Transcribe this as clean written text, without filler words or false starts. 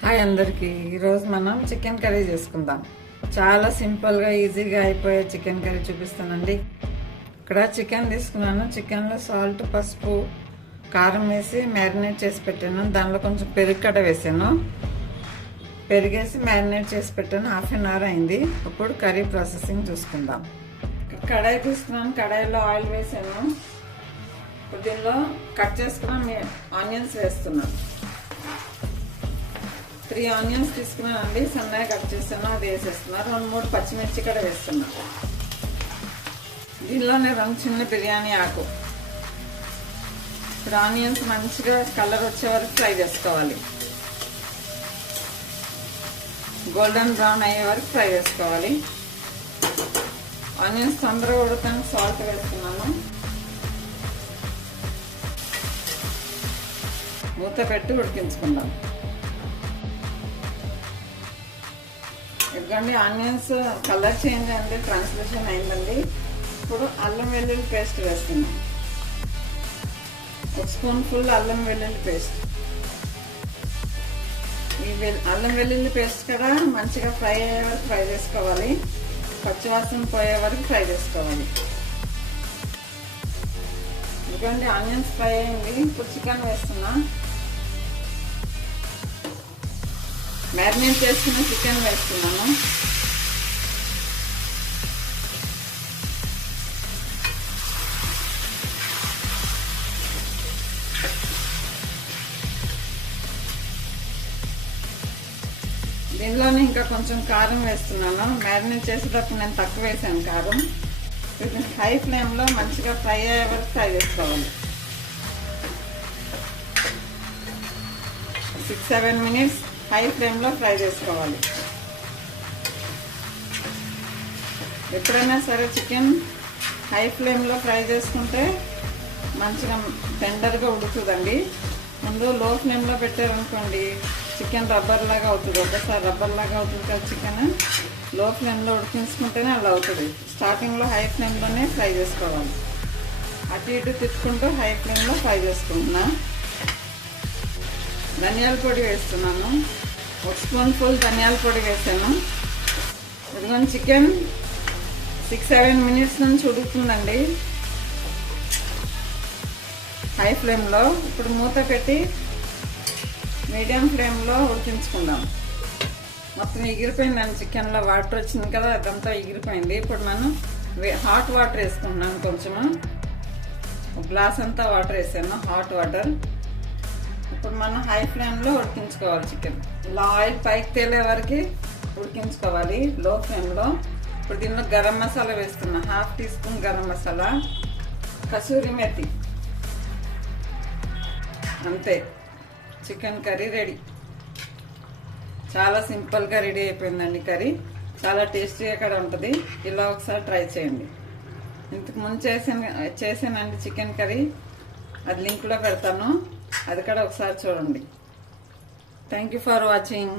Hi అందరికీ. ఈరోజు మనం చికెన్ కర్రీ చేసుకుందాం. చాలా సింపుల్గా ఈజీగా అయిపోయే చికెన్ కర్రీ చూపిస్తానండి. ఇక్కడ చికెన్ తీసుకున్నాను. చికెన్లో సాల్ట్, పసుపు, కారం వేసి మ్యారినేట్ చేసి పెట్టాను. దానిలో కొంచెం పెరుగు కట్ట వేసాను. పెరిగేసి మ్యారినేట్ చేసి పెట్టాను. హాఫ్ అన్ అవర్ అయింది. ఇప్పుడు కర్రీ ప్రాసెసింగ్ చూసుకుందాం. కడాయి తీసుకున్నాను. కడాయిలో ఆయిల్ వేసాను. ఇప్పుడు దీనిలో కట్ చేసుకున్న ఆనియన్స్ వేస్తున్నాను. 3 ఆనియన్స్ తీసుకున్నానండి. సన్నగా కట్ చేస్తాను, అది వేసేస్తున్నాను. 2-3 పచ్చిమిర్చి కూడా వేస్తున్నా. దీనిలోనే 2 చిన్న బిర్యానీ ఆకు. ఇప్పుడు ఆనియన్స్ మంచిగా కలర్ వచ్చే వరకు ఫ్రై చేసుకోవాలి. గోల్డెన్ బ్రౌన్ అయ్యే వరకు ఫ్రై చేసుకోవాలి. ఆనియన్స్ తొందరగా ఉడకడానికి సాల్ట్ వేస్తున్నాను. మూత పెట్టి ఉడికించుకుందాం. ఎందుకంటే ఆనియన్స్ కలర్ చేంజ్ అయింది, ట్రాన్స్లేషన్ అయిందండి. ఇప్పుడు అల్లం వెల్లుల్లి పేస్ట్ వేస్తున్నాం. 1 స్పూన్ ఫుల్ అల్లం వెల్లుల్లి పేస్ట్. ఈ అల్లం వెల్లుల్లి పేస్ట్ కూడా మంచిగా ఫ్రై అయ్యే వరకు ఫ్రై చేసుకోవాలి. పచ్చివాసన పోయే వరకు ఫ్రై చేసుకోవాలి. ఎందుకంటే ఆనియన్స్ ఫ్రై అయింది. ఇప్పుడు చికెన్ వేస్తున్నా. మ్యారినేట్ చేసుకున్న చికెన్ వేస్తున్నాను. దీనిలోనే ఇంకా కొంచెం కారం వేస్తున్నాను. మ్యారినేట్ చేసేటప్పుడు నేను తక్కువ వేసాను కారం. హై ఫ్లేమ్లో మంచిగా ఫ్రై అయ్యే వరకు ఫ్రై చేసుకోవాలి. 6-7 మినిట్స్ హై ఫ్లేమ్లో ఫ్రై చేసుకోవాలి. ఎప్పుడైనా సరే చికెన్ హై ఫ్లేమ్లో ఫ్రై చేసుకుంటే మంచిగా టెండర్గా ఉడుకుతుందండి. ముందు లో ఫ్లేమ్లో పెట్టారనుకోండి చికెన్ రబ్బర్ లాగా అవుతుంది. ఒకసారి రబ్బర్ లాగా అవుతుంది కదా చికెన్. లో ఫ్లేమ్లో ఉడికించుకుంటేనే అలా అవుతుంది. స్టార్టింగ్లో హై ఫ్లేమ్లోనే ఫ్రై చేసుకోవాలి. అటు ఇటు తిప్పుకుంటూ హై ఫ్లేమ్లో ఫ్రై చేసుకుంటున్నా. ధనియాల పొడి వేస్తున్నాను. 1 స్పూన్ ఫుల్ ధనియాల పొడి వేసాను. ఇదిగోండి చికెన్ 6-7 మినిట్స్ నుంచి ఉడుకుతుందండి హై ఫ్లేమ్లో. ఇప్పుడు మూత పెట్టి మీడియం ఫ్లేమ్లో ఉడికించుకుందాం. మొత్తం ఎగిరిపోయిందండి. చికెన్లో వాటర్ వచ్చింది కదా, అదంతా ఎగిరిపోయింది. ఇప్పుడు మనం హాట్ వాటర్ వేసుకుంటున్నాను. కొంచెము 1 గ్లాస్ అంతా వాటర్ వేసాను, హాట్ వాటర్. ఇప్పుడు మనం హై ఫ్లేమ్లో ఉడికించుకోవాలి చికెన్. ఇలా ఆయిల్ పైకి తేలే వరకు ఉడికించుకోవాలి లో ఫ్లేమ్లో. ఇప్పుడు దీనిలో గరం మసాలా వేస్తున్నా. 1/2 టీ స్పూన్ గరం మసాలా, కసూరి మెతి. అంతే, చికెన్ కర్రీ రెడీ. చాలా సింపుల్గా రెడీ అయిపోయిందండి కర్రీ. చాలా టేస్టీగా కూడా ఉంటుంది. ఇలా ఒకసారి ట్రై చేయండి. ఇంతకు ముందు చేసానండి చికెన్ కర్రీ. అది లింక్లో పెడతాను, అది కూడా ఒకసారి చూడండి. Thank you for watching.